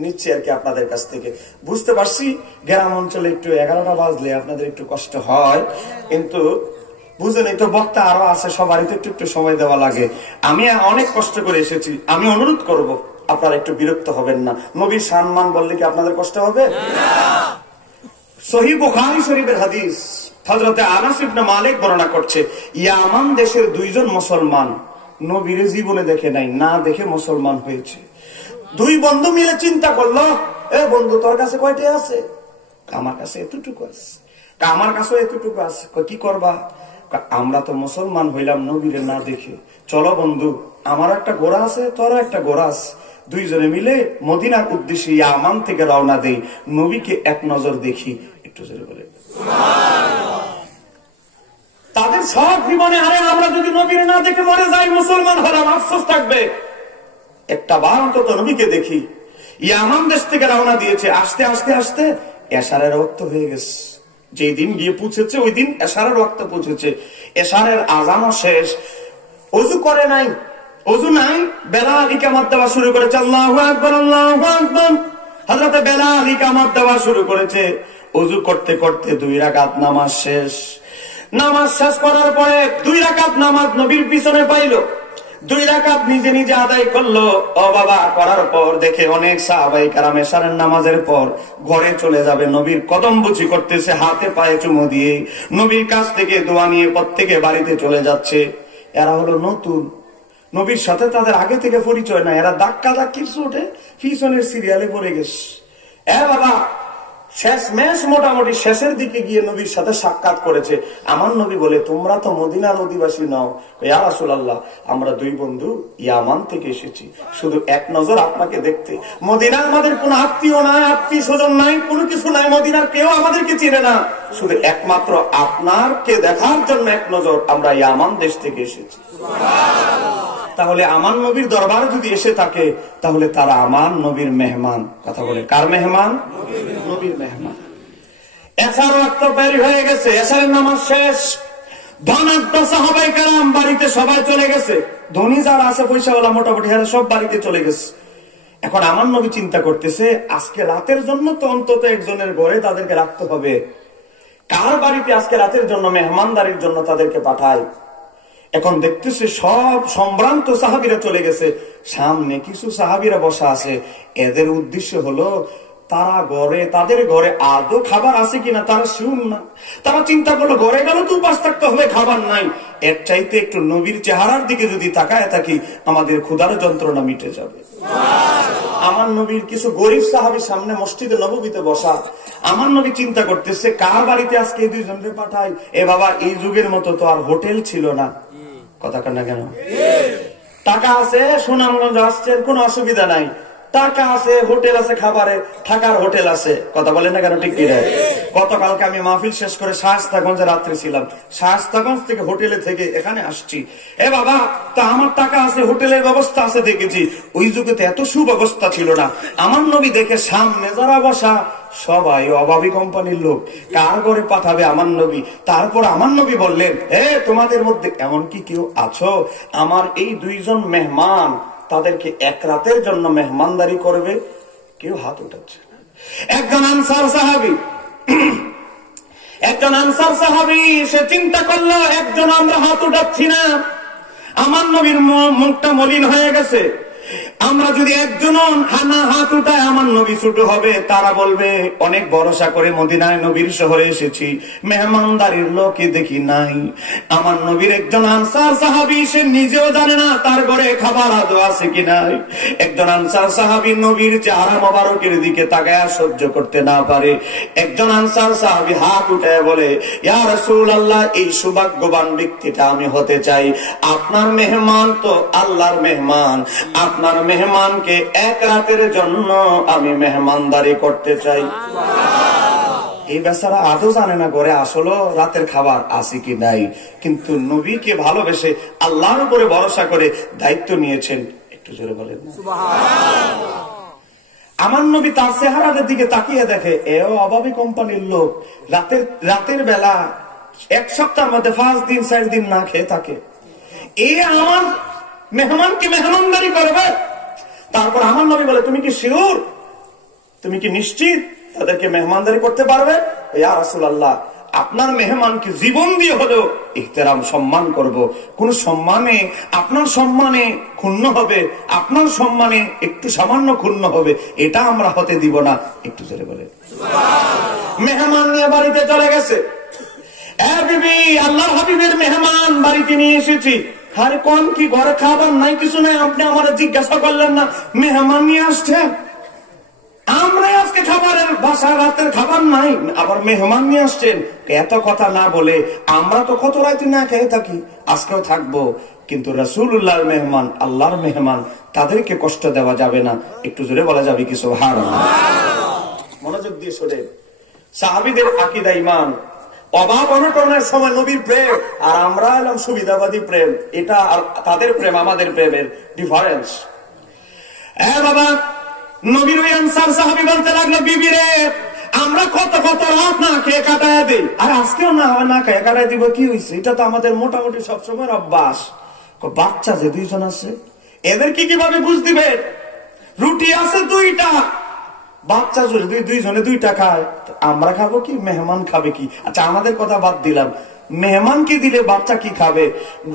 নিচ্ছি আর কি আপনাদের কাছ থেকে। বুঝতে পারছি গ্রাম অঞ্চলে একটু 11টা বাজলে আপনাদের একটু কষ্ট হয়, কিন্তু বুঝলেন এই তো বক্তা আরো আছে, সবারই তো একটু একটু সময় দেওয়া লাগে। আমি অনেক কষ্ট করে এসেছি, আমি অনুরোধ করব আপনারা একটু বিরক্ত হবেন না। নবীর সম্মান বললে কি আপনাদের কষ্ট হবে? সহিহ বুখারী শরীফের হাদিস, হযরতে আনাস ইবনে মালিক বর্ণনা করছে, ইয়ামান দেশের 2 জন মুসলমান নবীর জীবনে দেখে নাই, না দেখে মুসলমান হয়েছে। 2 বন্ধু মিলে চিন্তা করলো, এ বন্ধু তোর কাছে কয়টা আছে? আমার কাছে এতটুকু আছে। আমার কাছে এতটুকু আছে। কি করবা? আমরা তো মুসলমান হইলাম নবীরে না দেখে, চলো বন্ধু, আমার একটা ঘোড়া আছে, তোর একটা ঘোড়া আছে, 2 জনে মিলে মদিনার উদ্দেশ্যে ইয়ামান থেকে রওনা দেই, নবীকে এক নজর দেখি। একটু জোরে বলে তাদের সব জীবনে আরে আমরা যদি নবীর না দেখে মরে যাই মুসলমান হলাম আফসোস থাকবে, একটা বার অন্তত নবীকে দেখি। ইয়ামান দেশ থেকে রওনা দিয়েছে, আসতে আসতে আসতে এশারের ওয়াক্ত হয়ে গেছে। যেই দিন গিয়ে পৌঁছেছে ওই দিন এশারের ওয়াক্ত পৌঁছেছে, এশারের আজানও শেষ। ওযু করে নাই, ওযু নাই, বেলাল ইকামত দেওয়া শুরু করেছে, আল্লাহু আকবার আল্লাহু আকবার। হযরত বেলাল ইকামত দেওয়া শুরু করেছে। ওযু করতে করতে 2 রাকাত নামাজ শেষ। নামাজ শেষ করার পরে 2 রাকাত নামাজ নবীর পিছনে পাইলো, 2 রাকাত নিজে নিজে আদায় করলো। ও বাবা, করার পর দেখে অনেক সাহাবায়ে কেরাম এশারের নামাজের পর ঘরে চলে যাবে, নবীর কদম বুঝি করতেছে, হাতে পায়ে চুমু দিয়ে নবীর কাছ থেকে দোয়া নিয়ে প্রত্যেকে বাড়িতে চলে যাচ্ছে। এরা হলো নতুন, নবীর সাথে তাদের আগে থেকে পরিচয় না, এরা ধাক্কা ধাক্কির চোটে পিছনের সিরিয়ালে পড়ে গেছে। বাবা, শেষ ম্যাচ মোটামুটি শেষের দিকে গিয়ে নবীর সাথে সাক্ষাৎ করেছে। আমার নবী বলে, তোমরা তো মদিনার অধিবাসী নও। ইয়া রাসূলুল্লাহ, আমরা 2 বন্ধু ইয়ামান থেকে এসেছি, শুধু এক নজর আপনাকে দেখতে। মদিনা আমাদের কোন আত্মীয় নাই, আত্মীয় স্বজন নাই, কোনো কিছু নাই, মদিনার কেউ আমাদেরকে চিনে না, শুধু একমাত্র আপনারকে দেখার জন্য এক নজর আমরা ইয়ামান দেশ থেকে এসেছি। তাহলে আমার নবীর দরবার যদি এসে থাকে তাহলে তারা আমার নবীর মেহমান। কথা বলে, কার মেহমান? নবীর মেহমান। এশার ওয়াক্ত বের হয়ে গেছে, এশারের নামাজ শেষ। ধনাঢ্য সাহাবায়ে কেরাম বাড়িতে সবাই চলে গেছে, ধনী যারা আছে পয়সাওয়ালা মোটামুটি এরা সব বাড়িতে চলে গেছে। এখন আমার নবী চিন্তা করতেছে, আজকে রাতের জন্য তো অন্তত একজনের ঘরে তাদেরকে রাখতে হবে। কার বাড়িতে আজকে রাতের জন্য মেহমানদারির জন্য তাদেরকে পাঠায়। এখন দেখতেছে সব সম্ভ্রান্ত সাহাবীরা চলে গেছে, সামনে কিছু সাহাবীরা বসা আছে। এদের উদ্দেশ্য হলো তারা ঘরে, তাদের ঘরে আদৌ খাবার আছে কিনা তারা শিউর না। তারা চিন্তা করলো ঘরে গেল তো উপাস থাকতে হবে, খাবার নাই, এর চাইতে একটু নবীর চেহারার দিকে যদি তাকায় থাকি আমাদের ক্ষুধার যন্ত্রণা মিটে যাবে। আমার নবীর কিছু গরিব সাহাবী সামনে মসজিদে নববীতে বসা। আমার নবী চিন্তা করতেছে কার বাড়িতে আজকে এই 2 জনকে পাঠাই। বাবা, এই যুগের মতো তো আর হোটেল ছিল না, কথা কান্না কেন? টাকা আছে, সুনামগঞ্জ আসছেন, কোনো অসুবিধা নাই, টাকা আছে, হোটেল আছে, খাবারে থাকার হোটেল আছে, কথা বলেন না কেন? ঠিক কি রে? গতকালকে আমি মাহফিল শেষ করে শায়েস্তাগঞ্জে রাত্রে ছিলাম, শায়েস্তাগঞ্জ থেকে হোটেলে থেকে এখানে আসছি। বাবা, তা আমার টাকা আছে, হোটেলের ব্যবস্থা আছে দেখেছি, ওই যুগে তো এত সুব্যবস্থা ছিল না। আমার নবী দেখে সামনে যারা বসা সবাই অভাবী কোম্পানির লোক, কার ঘরে পাঠাবে আমার নবী? তারপর আমার নবী বললেন, তোমাদের মধ্যে এমন কি কেউ আছো আমার এই 2 জন মেহমান তাদেরকে এক রাতের জন্য মেহমানদারি করবে? কেউ হাত উঠাচ্ছে না। একজন আনসার সাহাবী সে চিন্তা করলো, একজন আমরা হাত উঠাচ্ছি না, আমার নবীর মুখটা মলিন হয়ে গেছে, আমরা যদি একজন হাত উঠায় আমার নবী ছোট হবে, তারা বলবে অনেক ভরসা করে মদিনায় নবীর শহরে এসেছি, মেহমানদারির লোকই দেখি নাই। আমার নবীর একজন আনসার সাহাবী সে নিজেও জানে না তার ঘরে খাবার আদৌ আছে কি নাই। একজন আনসার সাহাবী নবীর চেহারা মোবারকের দিকে তাকায় সহ্য করতে না পারে। একজন আনসার সাহাবী হাত উঠায় বলে, ইয়া রাসূলুল্লাহ, এই সৌভাগ্যবান ব্যক্তিটা আমি হতে চাই। আপনার মেহমান তো আল্লাহর মেহমান, আপনার মেহমানকে এক রাতের জন্য আমি মেহমানদারি করতে চাই। এই বেচারা আদৌ জানে না ঘরে আসলে রাতের খাবার আছে কি নাই, কিন্তু নবীকে ভালোবেসে আল্লাহর উপরে ভরসা করে দায়িত্ব নিয়েছেন। একটু জোরে বলেন সুবহানাল্লাহ। আমার নবী তার চেহারার দিকে তাকিয়ে দেখে এও অভাবী কোম্পানির লোক, রাতের বেলা 1 সপ্তাহের মধ্যে 5 দিন 4 দিন না খেয়ে থাকে, আমার মেহমানকে মেহমানদারি করবে। তারপর আমার নবী বলে, তুমি কি শিওর, তুমি কি নিশ্চিত তাদেরকে মেহমানদারি করতে পারবে? ইয়া রাসূলুল্লাহ, আপনার মেহমানকে জীবন দিয়ে হলেও ইহতেরাম সম্মান করব। কোন সম্মানে আপনার সম্মানে ক্ষুণ্ণ হবে, আপনার সম্মানে একটু সামান্য ক্ষুণ্ণ হবে, এটা আমরা হতে দিব না। একটু জোরে বলে সুবহানাল্লাহ। মেহমান নিয়ে বাড়িতে চলে গেছে। বিবি, আল্লাহর হাবিবের মেহমান বাড়িতে নিয়ে এসেছি। আরে কোন কি ঘরে খাবার নাই, কিছু নাই, আপনি আমার জিজ্ঞাসা করলেন না, মেহমান নিয়ে আসছেন, আমরা আজকে খাবারের বাসা রাতের খাবার নাই, আবার মেহমান নিয়ে আসছেন। এত কথা না বলে, আমরা তো কত রাতে না খেয়ে থাকি, আজকেও থাকবো, কিন্তু রাসূলুল্লাহর মেহমান, আল্লাহর মেহমান, তাদেরকে কষ্ট দেওয়া যাবে না। একটু জোরে বলা যাবে কি সুবহানাল্লাহ? মনোযোগ দিয়ে শোনেন। সাহাবীদের আকীদা ঈমান, অভাব অনটনের সময় নবীর প্রেম, আর আমরা এলাম সুবিধাবাদী প্রেম। এটা তাদের প্রেম আমাদের প্রেমের ডিফারেন্স। বাবা, নবীর ওই আনসার সাহাবী বলতে লাগলো, বিবি রে, আমরা কত কত রাত না খেয়ে কাটায় দিই, আর আজকেও না খেয়ে কাটায় দিব, কি হয়েছে? এটা তো আমাদের মোটামুটি সবসময় অভ্যাস। বাচ্চা যে দুইজন আছে, এদের কি কিভাবে বুঝ দিবে? রুটি আছে 2টা, বাচ্চা যদি দুইজনে 2টা খায়, আমরা খাবো কি, মেহমান খাবে কি? আচ্ছা, আমাদের কথা বাদ দিলাম, মেহমান কি দিলে বাচ্চা কি খাবে?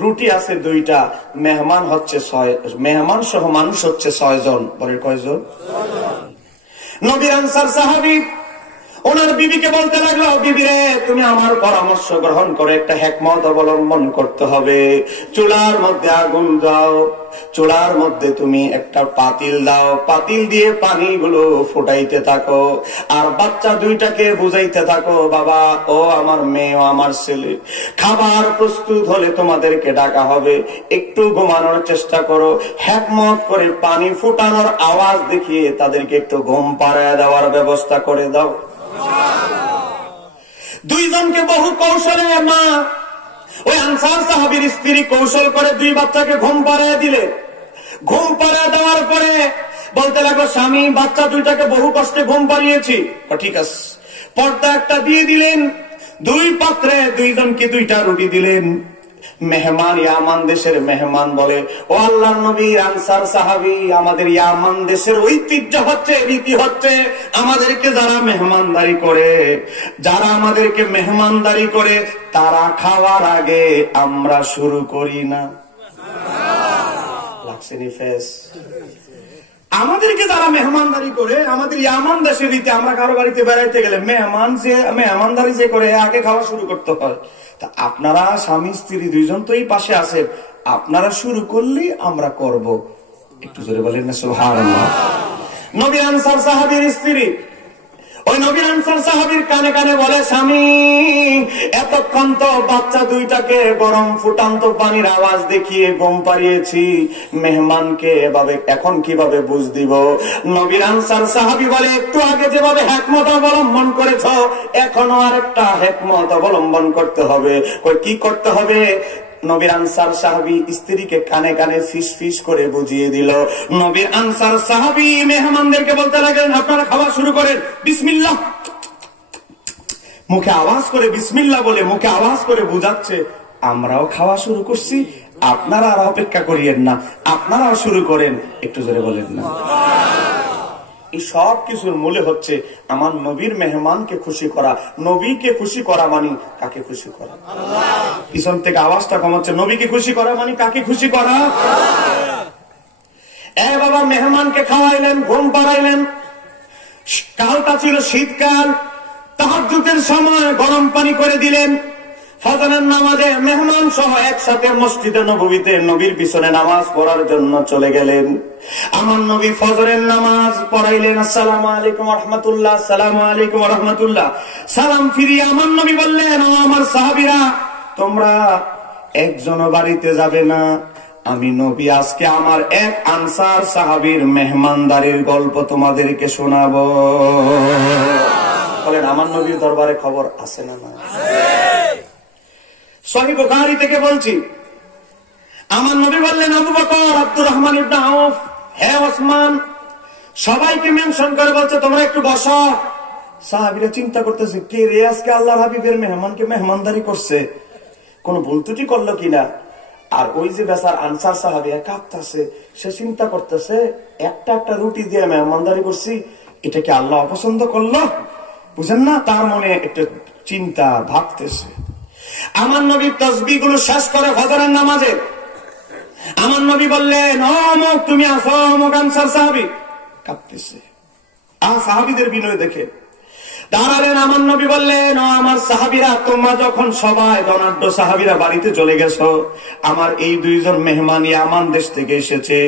রুটি আছে 2টা, মেহমান হচ্ছে 6, মেহমান সহ মানুষ হচ্ছে 6 জন। বলে কয়জন? নবীর আনসার সাহাবী ওনার বিবিকে বলতে লাগলো, বিবি রে, তুমি আমার পরামর্শ গ্রহণ করে একটা হিকমত অবলম্বন করতে হবে। চুলার মধ্যে আগুন দাও, চুলার মধ্যে তুমি একটা পাতিল দাও, পাতিল দিয়ে পানিগুলো ফুটাইতে থাকো, আর বাচ্চা 2টাকে বুঝাইতে থাকো, বাবা, ও আমার মেয়ে, ও আমার ছেলে, খাবার প্রস্তুত হলে তোমাদেরকে ডাকা হবে, একটু ঘুমানোর চেষ্টা করো। হিকমত করে পানি ফুটানোর আওয়াজ দেখিয়ে তাদেরকে একটু ঘুম পাড়ায় দেওয়ার ব্যবস্থা করে দাও। 2 জনকে বহু কৌশলে মা ওই আনসার সাহাবীর স্ত্রী কৌশল করে 2 বাচ্চাকে ঘুম পাড়ায় দিলে। ঘুম পাড়ায় দেওয়ার পরে বলতে লাগলো, স্বামী, বাচ্চা 2টাকে বহু কষ্টে ঘুম পাড়িয়েছি। ঠিক আছে। পর্দা একটা দিয়ে দিলেন, 2 পাত্রে 2 জনকে 2টা রুটি দিলেন। মেহমান, ইয়ামান দেশের মেহমান বলে, ও আল্লাহর নবী, আনসার সাহাবী, আমাদের ইয়ামান দেশের ঐতিহ্য হচ্ছে, রীতি হচ্ছে, আমাদেরকে যারা মেহমানদারি করে, যারা আমাদেরকে মেহমানদারি করে, তারা খাওয়ার আগে আমরা শুরু করি না। লাগছেনি ফেস? আমাদেরকে যারা মেহমানদারি করে, আমাদের ইয়ামান দেশের রীতি, আমরা কারো বাড়িতে বেড়াইতে গেলে মেহমানদারি যে করে আগে খাওয়া শুরু করতে হয়। তা আপনারা স্বামী স্ত্রী 2 জন তো এই পাশে আছেন, আপনারা শুরু করলেই আমরা করব। একটু জোরে বলেন না সুবহানাল্লাহ। নবী আনসার সাহাবীর স্ত্রী ওই নবীর আনসার সাহাবীর কানে কানে বলে, স্বামী, এতক্ষণ তো বাচ্চা 2টাকে গরম ফুটান্ত পানির আওয়াজ দেখিয়ে ঘুম পাড়িয়েছি, মেহমানকে এভাবে এখন কিভাবে বুঝ দিব? নবীর আনসার সাহাবী বলে, একটু আগে যেভাবে হিকমত অবলম্বন করেছ, এখনো আরেকটা হিকমত অবলম্বন করতে হবে। কি করতে হবে? নবীর আনসার সাহাবী স্ত্রীকে কানে কানে ফিস ফিস করে বুঝিয়ে দিল। নবীর আনসার সাহাবী মেহমানদেরকে বলতে লাগলেন, আপনারা খাওয়া শুরু করেন, বিসমিল্লাহ। মুখে আওয়াজ করে বিসমিল্লাহ বলে মুখে আওয়াজ করে বুঝাচ্ছে, আমরাও খাওয়া শুরু করছি, আপনারা আর অপেক্ষা করিয়েন না, আপনারাও শুরু করেন। একটু জোরে বলেন না। এই সব কিছুর মূলে হচ্ছে আমার নবীর মেহমানকে খুশি করা। নবীকে খুশি করা মানে কাকে খুশি করা? পিছন থেকে আওয়াজটা কমাচ্ছে, নবীকে খুশি করা মানে কাকে খুশি করা? বাবা, মেহমানকে খাওয়াইলেন, ঘুম পাড়াইলেন। কালটা ছিল শীতকাল, তাহাজ্জুদের সময় গরম পানি করে দিলেন। ফজরের নামাজে মেহমান সহ একসাথে মসজিদে নববীতে নবীর পিছনে নামাজ পড়ার জন্য চলে গেলেন। আমার নবী ফজরের নামাজ পড়াইলেন, আসসালামু আলাইকুম ওয়া রাহমাতুল্লাহ, আসসালামু আলাইকুম ওয়া রাহমাতুল্লাহ। সালাম ফিরিয়ে আমার নবী বললেন, ও আমার সাহাবীরা, তোমরা একজনও বাড়িতে যাবে না, আমি নবী আজকে আমার এক আনসার সাহাবীর মেহমানদারির গল্প তোমাদেরকে শোনাবো। বলেন, আমার নবীর দরবারে খবর আছে না? না। সহিহ বুখারী থেকে বলছি, আমার নবী বললেন, আবু বকর, আব্দুর রহমান ইবনে আউফ, হে ওসমান, সবাইকে মেনশন করে বলছে, তোমরা একটু বসো। সাহাবীরা চিন্তা করতেছে, কে রে আজকে আল্লাহর হাবিবের মেহমানকে মেহমানদারি করছে, কোন ভুল ত্রুটি করলো কিনা। আর ওই যে বেচার আনসার সাহাবী কাঁদতেছে, সে চিন্তা করতেছে, একটা রুটি দিয়ে মেহমানদারি করছি, এটা কি আল্লাহ অপছন্দ করলো? বুঝেন না, তার মনে একটা চিন্তা ভাবতেছে। আমার নবী তাসবিহ গুলো শেষ করে ফজরের নামাজে আমার নবী বললেন, ও অমুক, তুমি আসো। অমুক আনসার সাহাবী কাঁদতেছে। সাহাবীদের বিনয় দেখে দাঁড়ালেন। আমার নবী বললেন, ও আমার সাহাবীরা, তোমরা যখন সবাই ধনাঢ্য সাহাবীরা বাড়িতে চলে গেছো, আমার এই 2 জন মেহমান ইয়ামান দেশ থেকে এসেছে।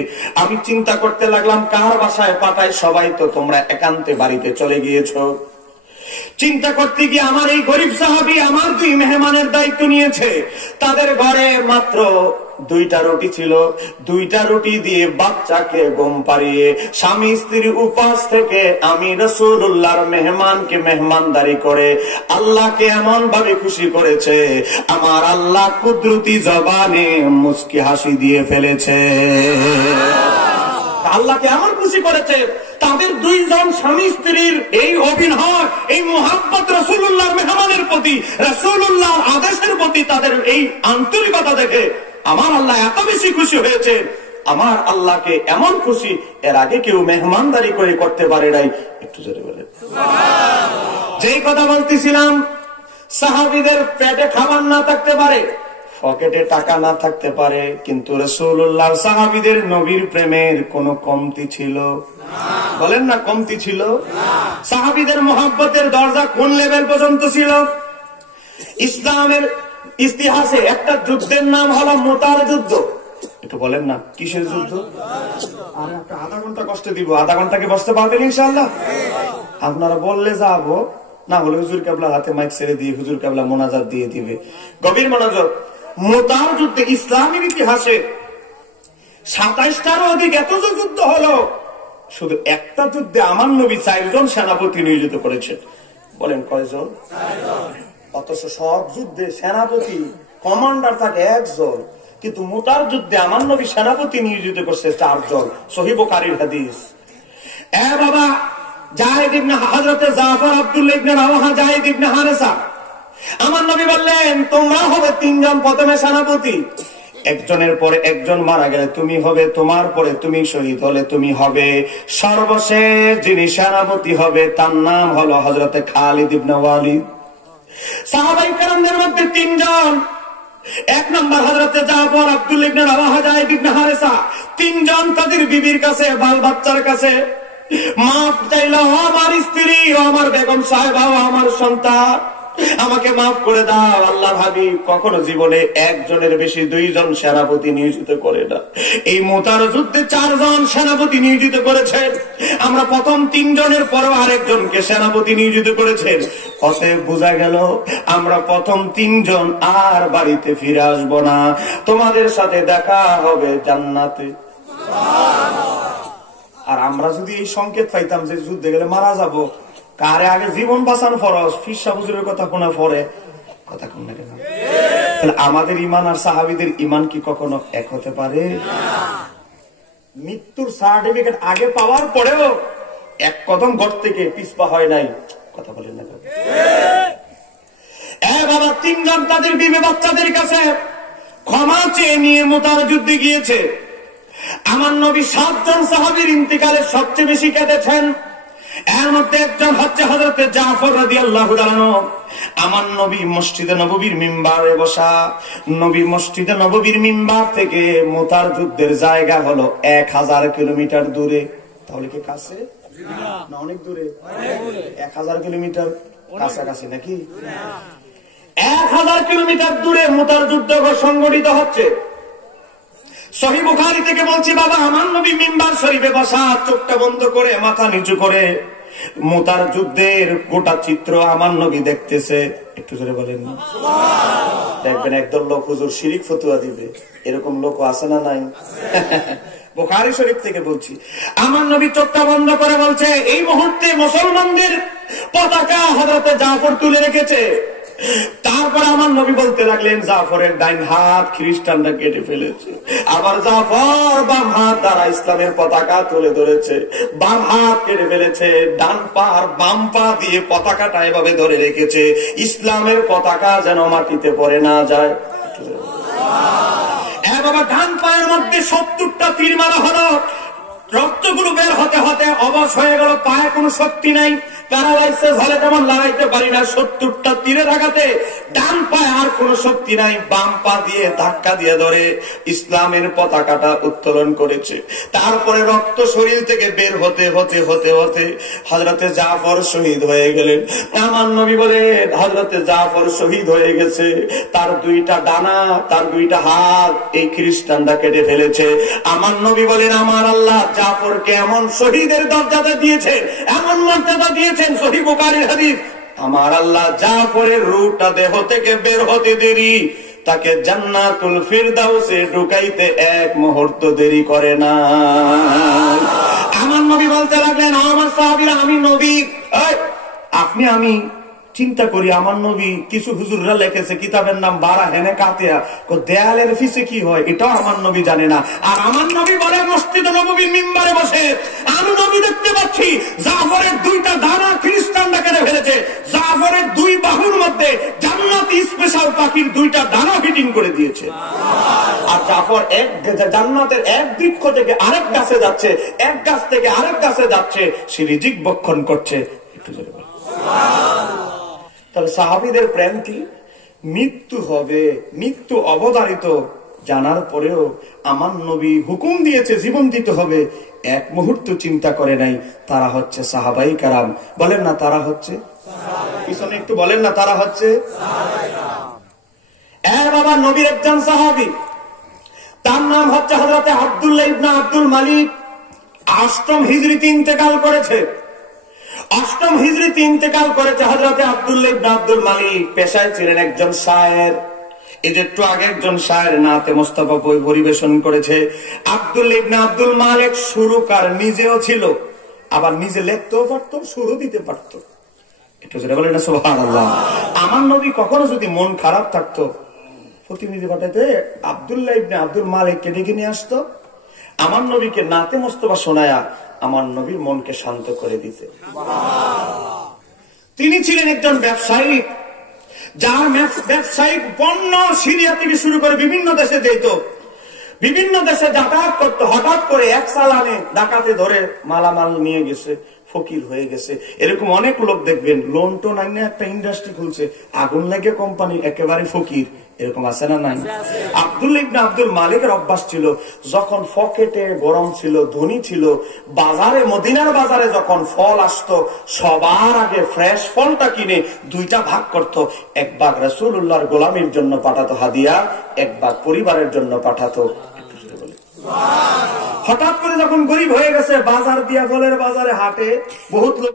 আমি চিন্তা করতে লাগলাম, কার বাসায় পাঠাই, সবাই তো তোমরা একান্তে বাড়িতে চলে গিয়েছো। চিন্তা করতে গিয়ে আমার এই গরিব সাহাবী আমার 2 মেহমানের দায়িত্ব নিয়েছে, তাদের ঘরে মাত্র দুইটা রুটি ছিল, দুইটা রুটি দিয়ে বাচ্চাকে ঘুম পাড়িয়ে স্বামী স্ত্রীর উপাস থেকে আমি রাসূলুল্লাহর মেহমানকে মেহমানদারি করে আল্লাহকে এমন ভাবে খুশি করেছে, আমার আল্লাহ কুদরতি জবানে মুস্কি হাসি দিয়ে ফেলেছে। আল্লাহকে এমন খুশি করেছে, তাদের দুইজন স্বামী স্ত্রীর এই অভিনয়, এই মুহাব্বত রাসূলুল্লাহর মেহমানের প্রতি, রাসূলুল্লাহর আদেশের প্রতি তাদের এই আন্তরিকতা দেখে আমার আল্লাহ এত বেশি খুশি হয়েছে। আমার আল্লাহকে এমন খুশি এর আগে কেউ মেহমানদারি করে করতে পারে নাই। একটু জোরে বলেন সুবহানাল্লাহ। যেই কথা বলতেছিলাম, সাহাবীদের পেটে খাবার না থাকতে পারে, পকেটে টাকা না থাকতে পারে, কিন্তু রাসূলুল্লাহ সাহাবীদের নবীর প্রেমের কোনো কমতি ছিল না। বলেন না, কমতি ছিল না। সাহাবীদের মুহাব্বতের দরজা কোন লেভেল পর্যন্ত ছিল? ইসলামের ইতিহাসে একটা যুদ্ধের নাম হলো মুতার যুদ্ধ। একটু বলেন না, কিসের যুদ্ধ? আর একটা আধা ঘন্টা কষ্ট দিব, আধা ঘন্টা কি বসতে পারবেন ইনশাআল্লাহ? আপনারা বললে যাবো, না হলে হুজুর কেবলা হাতে মাইক ছেড়ে দিয়ে হুজুর কেবলা মোনাজাত দিয়ে দিবে। গভীর মনোযোগ। মুতার যুদ্ধে ইসলামের ইতিহাসে 27টারও অধিক এত যুদ্ধ হলো, শুধু একটা যুদ্ধে আমার নবী 4 জন সেনাপতি নিয়োজিত করেছেন। বলেন কয়জন? 4 জন। অথচ সব যুদ্ধে সেনাপতি কমান্ডার থাকে 1 জন, কিন্তু মুতার যুদ্ধে আমার নবী সেনাপতি নিয়োজিত করছে 4 জন। সহিহ বুখারীর হাদিস। বাবা জায়েদ ইবনে হযরতে জাফর আব্দুল্লাহ ইবনে রাওয়াহা জায়েদ ইবনে হারেসা, আমার নবী বললেন তোমরা হবে 3 জন প্রথমে সেনাপতি, একজনের পরে একজন মারা গেলে তুমি হবে, তোমার পরে তুমি শহীদ হলে তুমি হবে, সর্বশেষ যিনি সেনাপতি হবে তার নাম হলো হযরতে খালিদ ইবনে ওয়ালিদ। সাহাবায়ে কেরামদের মধ্যে 3 জন, 1 নম্বর হযরতে জাফর আব্দুল্লাহ ইবনে রাওয়াহা জায়েদ ইবনে হারেসা, 3 জন তাদের বিবির কাছে, বাল বাচ্চার কাছে মাফ চাইল, ও আমার স্ত্রী, ও আমার বেগম সাহেবা, ও আমার সন্তান, আমাকে মাফ করে দাও। আল্লাহ ভাবি কখনো জীবনে একজনের বেশি 2 জন সেনাপতি নিয়োজিত করে না। এই মুতার যুদ্ধে 4 জন সেনাপতি নিয়োজিত করেছেন। আমরা প্রথম 3 জনের পরও আরেকজনকে সেনাপতি নিয়োজিত করেছেন। অতএব বোঝা গেল আমরা প্রথম 3 জন আর বাড়িতে ফিরে আসবো না, তোমাদের সাথে দেখা হবে জান্নাতে। আর আমরা যদি এই সংকেত পাইতাম যে যুদ্ধে গেলে মারা যাব, কারে আগে জীবন বাঁচানো ফরজ, ফিরসা হুজুরের কথা কোনা পরে কথা কোন না কেন? তাহলে আমাদের ঈমান আর সাহাবীদের ঈমান কি কখনো এক হতে পারে? মৃত্যুর সার্টিফিকেট আগে পাওয়ার পরেও 1 কদম গড় থেকে পিছপা হয় নাই। কথা বলেন না কেন? বাবা 3 জন তাদের বিবি বাচ্চাদের কাছে ক্ষমা চেয়ে নিয়ে মুতার যুদ্ধে গিয়েছে। আমার নবী 7 জন সাহাবীর ইন্তিকালে সবচেয়ে বেশি কেঁদেছেন। এর মধ্যে একজন হচ্ছে হযরতে জাফর রাদিয়াল্লাহু তাআলা। আমার নবী মসজিদে নববীর মিম্বারে বসা, নবী মসজিদে নববীর মিম্বার থেকে মুতার যুদ্ধের জায়গা হলো 1000 কিলোমিটার দূরে। তাহলে কি কাছে না অনেক দূরে? 1000 কিলোমিটার কাছাকাছি নাকি? 1000 কিলোমিটার দূরে মুতার যুদ্ধ সংগঠিত হচ্ছে। সহিহ বুখারী থেকে বলছি বাবা, আমার নবী মিম্বার শরীফে বসা, চোখটা বন্ধ করে মাথা নিচু করে মুতার যুদ্ধের গোটা চিত্র আমার নবী দেখতেছে। একটু জোরে বলেন না সুবহানাল্লাহ। দেখবেন একদল লোক হুজুর শিরিক ফতোয়া দিবে, এরকম লোক আছে না নাই? বুখারী শরীফ থেকে বলছি, আমার নবী চোখটা বন্ধ করে বলছে এই মুহূর্তে মুসলমানদের পতাকা হযরতে জাফর তুলে রেখেছে। তারপর আমার নবী বলতে লাগলেন জাফরের ডাইন হাত খ্রিস্টানরা কেটে ফেলেছে, আবার জাফর বাম হাত দ্বারা ইসলামের পতাকা তুলে ধরেছে, বাম হাত কেটে ফেলেছে, ডান পা আর বাম পা দিয়ে পতাকাটা এভাবে ধরে রেখেছে, ইসলামের পতাকা যেন মাটিতে পড়ে না যায়। বাবা ডান পায়ের মধ্যে 70টা তীর মারা হলো, রক্তগুলো বের হতে হতে অবশ হয়ে গেল, পায়ে কোনো শক্তি নাই, প্যারালাইসিস হলে যেমন লাগাইতে পারি না, 70টা তীরের আঘাতে ডান পায়ে আর কোনো শক্তি নাই, বাম পা দিয়ে ধাক্কা দিয়ে ধরে ইসলামের পতাকাটা উত্তোলন করেছে। তারপরে রক্ত শরীর থেকে বের হতে হতে হতে হতে হযরতে জাফর শহীদ হয়ে গেলেন। আমার নবী বলে হযরতে জাফর শহীদ হয়ে গেছে, তার 2টা ডানা, তার 2টা হাত এই খ্রিস্টানরা কেটে ফেলেছে। আমার নবী বলেন আমার আল্লাহ জাফরকে এমন শহীদের দরজা দিয়েছে, এমন মর্যাদা দিয়েছেন, সহিহ বুখারীর হাদিস, আমার আল্লাহ জাফরের রূহটা দেহ থেকে বের হতে দেরি তাকে জান্নাতুল ফিরদাউসে ঢুকাইতে এক মুহূর্ত দেরি করে না। আমার নবী বলতে লাগলেন, আমার সাহাবীরা, আমি নবী, আপনি আমি চিন্তা করি আমার নবী, কিছু হুজুররা লিখেছে কিতাবের নাম বারা হেনে কাতিয়া, দেয়ালের পিছে কি হয় এটাও আমার নবী জানে না। আর আমার নবী বলে মসজিদ নববীর মিম্বারে বসে, আমি নবী দেখতে পাচ্ছি জাফরের দুইটা দানা খ্রিস্টানরা কেটে ফেলেছে, জাফরের দুই বাহুর মধ্যে জান্নাতি স্পেশাল পাখির দুইটা দানা ফিটিং করে দিয়েছে। আর জাফর জান্নাতের এক বৃক্ষ থেকে আরেক গাছে যাচ্ছে, এক গাছ থেকে আরেক গাছে যাচ্ছে, সে রিজিক ভক্ষণ করছে। একটু জোরে বল। তবে সাহাবীদের প্রেম কি? মৃত্যু হবে, মৃত্যু অবধারিত জানার পরেও আমার নবী হুকুম দিয়েছে জীবন দিতে হবে, এক মুহূর্ত চিন্তা করে নাই। তারা হচ্ছে সাহাবাই কারাম। বলেন না তারা হচ্ছে, পিছনে একটু বলেন না তারা হচ্ছে। বাবা, নবীর একজন সাহাবী, তার নাম হচ্ছে হযরতে আব্দুল্লাহ ইবনে আব্দুল মালিক। ৮ম হিজরিতে ইন্তেকাল করেছে। ৮ম হিজরিতে ইন্তেকাল করেছে হযরতে আব্দুল্লাহ ইবনে আব্দুল মালিক। পেশায় ছিলেন একজন শায়ের। এই যে একটু আগে একজন শায়ের নাতে মুস্তাফা পরিবেশন করেছে। আব্দুল্লাহ ইবনে আব্দুল মালিক সুরকার নিজেও ছিল, আবার নিজে লিখতেও পারতো, সুরও দিতে পারতো। একটু যেটা বলেন না সুবহানাল্লাহ। আমার নবী কখনো যদি মন খারাপ থাকতো, প্রতিনিধি পাঠাইতে আব্দুল্লাহ ইবনে আব্দুল মালিককে ডেকে নিয়ে আসতো, আমার নবীকে নাতে মুস্তাফা শোনায়া আমার নবীর মনকে শান্ত করে দিতে। তিনি ছিলেন একজন ব্যবসায়ী, যার ব্যবসায়িক পণ্য সিরিয়া থেকে শুরু করে বিভিন্ন দেশে যেত, বিভিন্ন দেশে যাতায়াত করত। হঠাৎ করে এক চালানে ডাকাতে ধরে মালামাল নিয়ে গেছে, ফকির হয়ে গেছে। এরকম অনেক লোক দেখবেন, লোন টোন আইনে একটা ইন্ডাস্ট্রি খুলছে, আগুন লাগে কোম্পানি, একেবারে ফকির। এরকম আছে না নাই? আব্দুল্লাহ ইবনে আব্দুল মালিকের অভ্যাস ছিল, যখন পকেটে গরম ছিল, ধনী ছিল, বাজারে, মদিনার বাজারে যখন ফল আসতো, সবার আগে ফ্রেশ ফলটা কিনে 2টা ভাগ করত। এক ভাগ রাসূলুল্লাহর গোলামীর জন্য পাঠাতো হাদিয়া, এক ভাগ পরিবারের জন্য পাঠাতো। হঠাৎ করে যখন গরিব হয়ে গেছে, বাজার দিয়া, ফলের বাজারে হাটে বহুত লোক